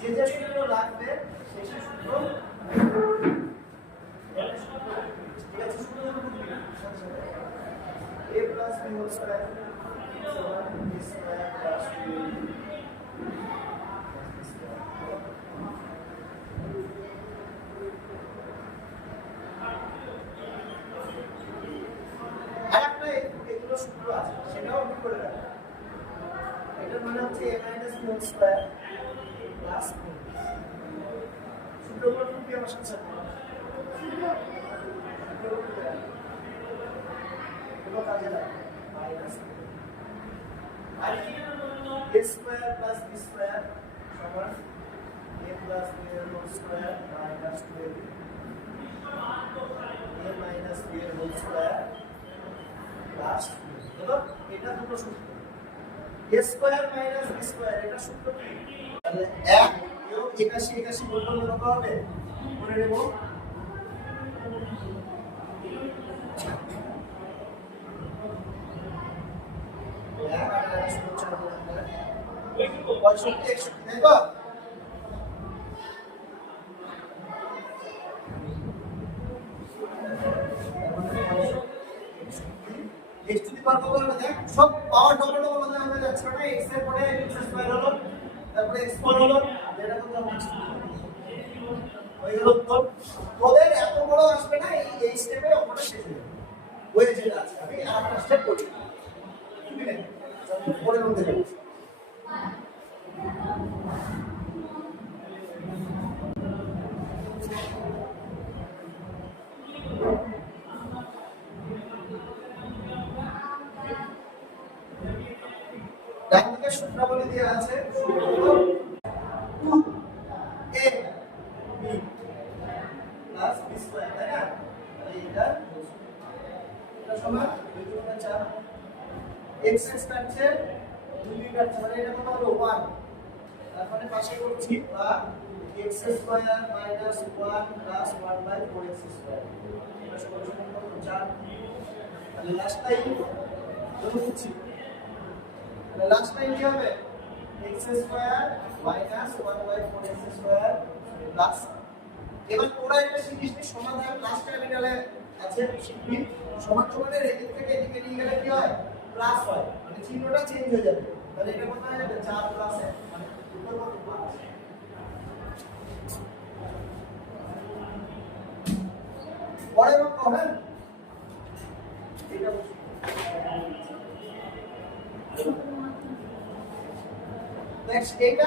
যে যে সূত্র লাগবে সেই সূত্র ঠিক আছে সূত্রগুলো বুঝবি সাথে সাথে a plus b whole square সমান b square plus 2ab আর একটা এগুলো সূত্র আছে সেটাও আমি করে রাখবো এটার মানে হচ্ছে a minus b whole square plus 2 সূত্রগুলো কি আমার সাথে সাথে এগুলো কাজে লাগে মাইনাস আর কি a square plus b square সমান a plus b এর whole square minus 2ab a minus b এর হোল স্কয়ার প্লাস দেখো এটা দুটো সূত্র a square minus b square এটা সূত্র কি তাহলে 1 যোগ 81 81 গুণ করলে কত হবে মনে নেব পঁয়ষট্টি একষট্টি তাই তো x টু দি পাওয়ার কত হবে দেখ সব পাওয়ার ডবল ডবল হয়ে যাচ্ছে না x এর পরে x স্কয়ার হলো তারপরে x স্কয়ার হলো এটা কত হবে হয়ে গেল তো তোদের এত বড় আসবে না এই স্টেপে ওটা শেষ হয়ে যাবে ওই যেটা আছে আমি আরেকটা স্টেপ করি ঠিক আছে চলো পরের মধ্যে যাই ডান দিকে সূত্রাবলী দেয়া আছে সূত্র হলো 2a b plus b square তাই না তাহলে এটা সমান 2 গুণ 4 x এর কাছে 2 কাছে মানে এটা কত হলো 1 তার মানে পাশে করছি বা x square minus 1 plus 1 by 4x square এটা সমান কত 4 তাহলে লাস্ট টাইম করছি তাহলে লাস্ট টাইম কি হবে x square minus 1 by 4x square plus এবার তোরা এটা শিখিস নি সমাধান লাস্ট টার্মিনালে আছে শিখবি সমান সমানের এদিক থেকে এদিকে নিয়ে গেলে কি হয় প্লাস হয় মানে চিহ্নটা চেঞ্জ হয়ে যাবে তাহলে এটা কত হয়ে যাবে 4 প্লাস মানে দুটো কত প্লাস পরের অঙ্ক হবে এটা নেক্সট এটা